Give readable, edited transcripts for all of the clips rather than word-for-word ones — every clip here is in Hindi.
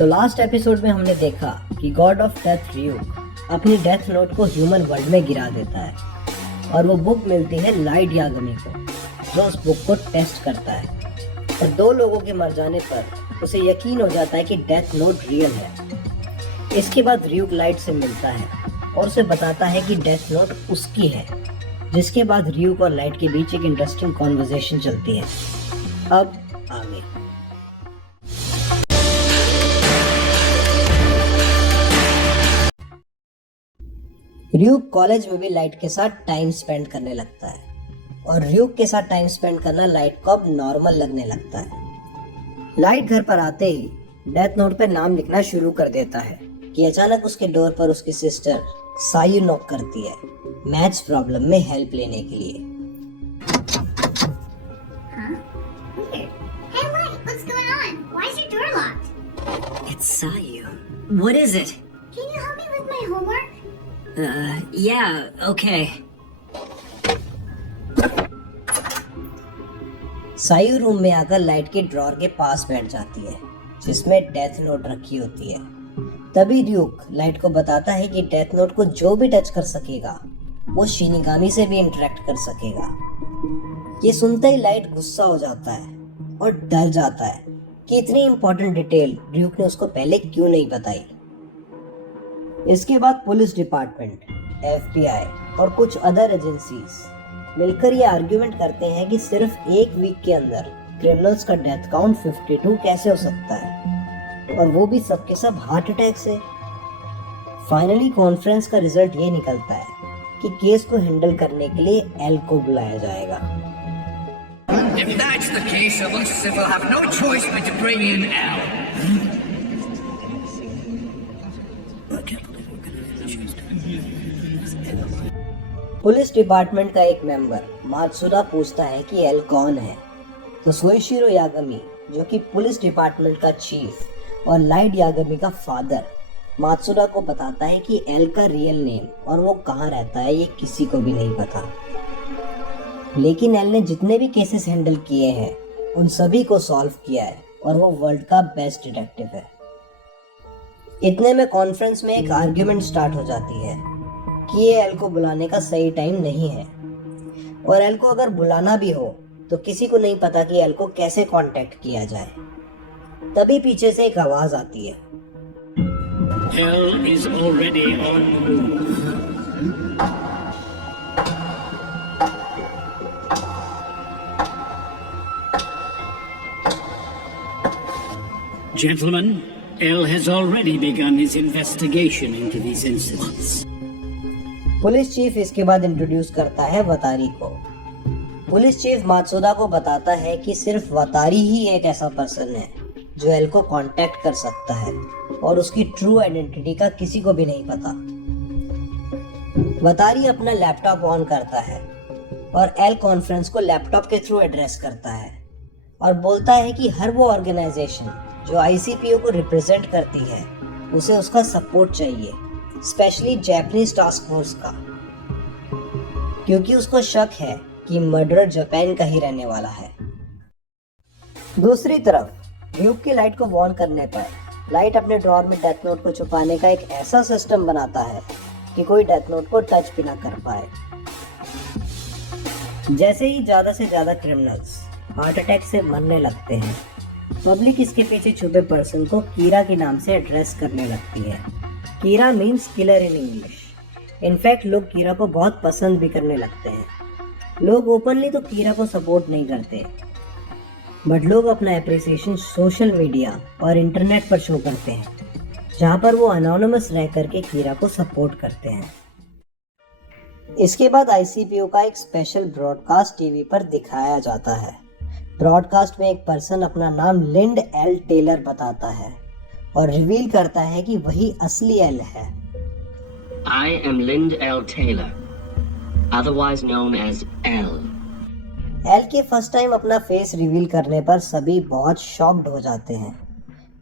तो लास्ट एपिसोड में हमने देखा कि गॉड ऑफ डेथ रियूक अपनी डेथ नोट को ह्यूमन वर्ल्ड में गिरा देता है और वो बुक मिलती है लाइट यागमी को, जो उस बुक को टेस्ट करता है और 2 लोगों के मर जाने पर उसे यकीन हो जाता है कि डेथ नोट रियल है। इसके बाद रियूक लाइट से मिलता है और उसे बताता है कि डेथ नोट उसकी है, जिसके बाद रियूक और लाइट के बीच एक इंटरेस्टिंग कॉन्वर्सेशन चलती है। अब आगे रियूक कॉलेज में भी लाइट के साथ टाइम स्पेंड करने लगता है और रियूक के साथ टाइम स्पेंड करना लाइट को अब नॉर्मल लगने लगता है। लाइट घर पर आते ही डेथ नोट पे नाम लिखना शुरू कर देता है कि अचानक उसके डोर पर उसकी सिस्टर सायू नॉक करती है मैथ्स प्रॉब्लम में हेल्प लेने के लिए। It's Sayu. What is it? Can you help me with my homework? Yeah, okay. Sayu room में आकर लाइट के ड्रॉर के पास बैठ जाती है जिसमें डेथ नोट रखी होती है। तभी रियूक लाइट को बताता है कि डेथ नोट को जो भी टच कर सकेगा वो शिनिगामी से भी इंटरेक्ट कर सकेगा। ये सुनते ही लाइट गुस्सा हो जाता है और डर जाता है कि इतनी इंपॉर्टेंट डिटेल रियूक ने उसको पहले क्यों नहीं बताई। इसके बाद पुलिस डिपार्टमेंट, FBI और कुछ अदर एजेंसीज मिलकर ये आर्ग्यूमेंट करते हैं कि सिर्फ 1 वीक के अंदर क्रिमिनल्स का डेथ काउंट 52 कैसे हो सकता है, और वो भी सबके सब हार्ट अटैक से। फाइनली कॉन्फ्रेंस का रिजल्ट ये निकलता है कि केस को हैंडल करने के लिए एल को बुलाया जाएगा। If that's the case, Elusive will have no choice but to bring in Al. Police department का एक मेंबर मात्सुदा पूछता है कि एल कौन है, तो सोइशिरो यागमी, जो कि पुलिस डिपार्टमेंट का चीफ और लाइट यागमी का फादर, मात्सुदा को बताता है कि एल का रियल नेम और वो कहाँ रहता है ये किसी को भी नहीं पता। लेकिन एल ने जितने भी केसेस हैंडल किए हैं उन सभी को सॉल्व किया है और वो वर्ल्ड का बेस्ट डिटेक्टिव है। इतने में कॉन्फ्रेंस में एक आर्ग्यूमेंट स्टार्ट हो जाती है कि ये एल को बुलाने का सही टाइम नहीं है, और एल को अगर बुलाना भी हो तो किसी को नहीं पता कि एल को कैसे कांटेक्ट किया जाए। तभी पीछे से एक आवाज आती है, L is already on the move. Gentlemen, L has already begun his investigation into these incidents. Police chief इसके बाद इंट्रोड्यूस करता है वतारी को। पुलिस चीफ मात्सुदा को बताता है कि सिर्फ वतारी ही एक ऐसा पर्सन है जो एल को कांटेक्ट कर सकता है और उसकी ट्रू आइडेंटिटी का किसी को भी नहीं पता। वतारी अपना लैपटॉप ऑन करता है और एल कॉन्फ्रेंस को लैपटॉप के थ्रू एड्रेस करता है और बोलता है कि हर वो ऑर्गेनाइजेशन जो ICPO को रिप्रेजेंट करती है उसे उसका सपोर्ट चाहिए, स्पेशली जापानीज टास्क फोर्स का, क्योंकि उसको शक है कि मर्डरर जापान का ही रहने वाला है। दूसरी तरफ रियूक की लाइट को वार्न करने पर लाइट अपने ड्रॉर में डेथ नोट को छुपाने का एक ऐसा सिस्टम बनाता है कि कोई डेथ नोट को टच भी ना कर पाए। जैसे ही ज्यादा से ज्यादा क्रिमिनल्स हार्ट अटैक से मरने लगते हैं, पब्लिक इसके पीछे छुपे पर्सन को कीरा के नाम से एड्रेस करने लगती है। Kira means killer in English. In fact लोग कीरा को बहुत पसंद भी करने लगते हैं। लोग ओपनली तो कीरा को सपोर्ट नहीं करते, बट लोग अपना एप्रिसिएशन सोशल मीडिया और इंटरनेट पर शो करते हैं, जहाँ पर वो अनोनिमस रह करके कीरा को सपोर्ट करते हैं। इसके बाद ICPO का एक स्पेशल ब्रॉडकास्ट टीवी पर दिखाया जाता है। ब्रॉडकास्ट में एक पर्सन अपना नाम लिंड एल टेलर बताता है और रिवील करता है कि वही असली एल है। I am Lind L. Taylor, otherwise known as L. L के फर्स्ट टाइम अपना फेस रिवील करने पर सभी बहुत शॉक्ड हो जाते हैं।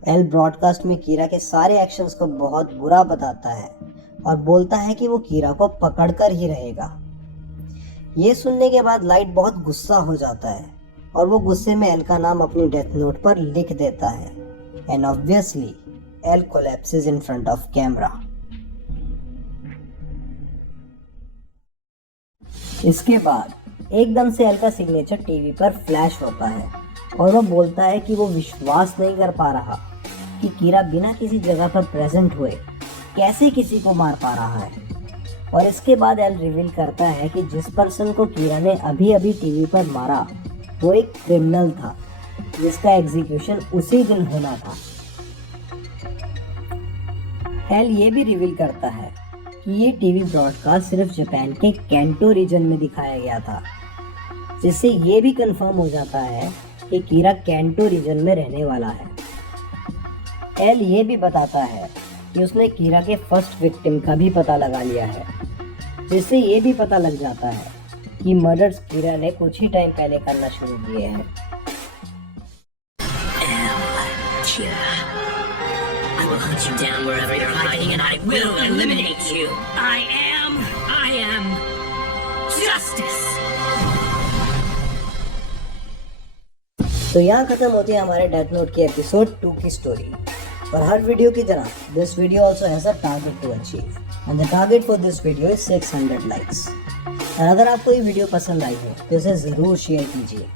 एल ब्रॉडकास्ट में कीरा के सारे एक्शंस को बहुत बुरा बताता है और बोलता है कि वो कीरा को पकड़कर ही रहेगा। ये सुनने के बाद लाइट बहुत गुस्सा हो जाता है और वो गुस्से में एल का नाम अपनी डेथ नोट पर लिख देता है। And obviously L collapses in front of camera. इसके बाद एकदम से एल का सिग्नेचर टीवी पर फ्लैश होता है और वो बोलता है कि वो विश्वास नहीं कर पा रहा कि कीरा बिना किसी जगह पर प्रेजेंट हुए कैसे किसी को मार पा रहा है। और इसके बाद एल रिवील करता है कि जिस पर्सन को कीरा ने अभी अभी टीवी पर मारा वो एक क्रिमिनल था जिसका एग्जीक्यूशन उसी दिन होना था। एल ये भी रिवील करता है कि ये टीवी ब्रॉडकास्ट सिर्फ जापान के कैंटो रीजन में दिखाया गया था, जिससे ये भी कंफर्म हो जाता है कि कीरा कैंटो रीजन में रहने वाला है। एल ये भी बताता है कि उसने कीरा के फर्स्ट विक्टिम का भी पता लगा लिया है, जिससे ये भी पता लग जाता है कि मर्डर्स कीरा ने कुछ ही टाइम पहले करना शुरू किए हैं। Kira, I will hunt you down wherever you're hiding and I will eliminate you. I am justice. तो यहाँ खत्म होती है हमारे डेथ नोट की एपिसोड 2 की स्टोरी। और हर वीडियो की तरह this video also has a target to achieve and the target for this video is 600 likes. और अगर आपको ये वीडियो पसंद आई हो तो इसे ज़रूर शेयर कीजिए।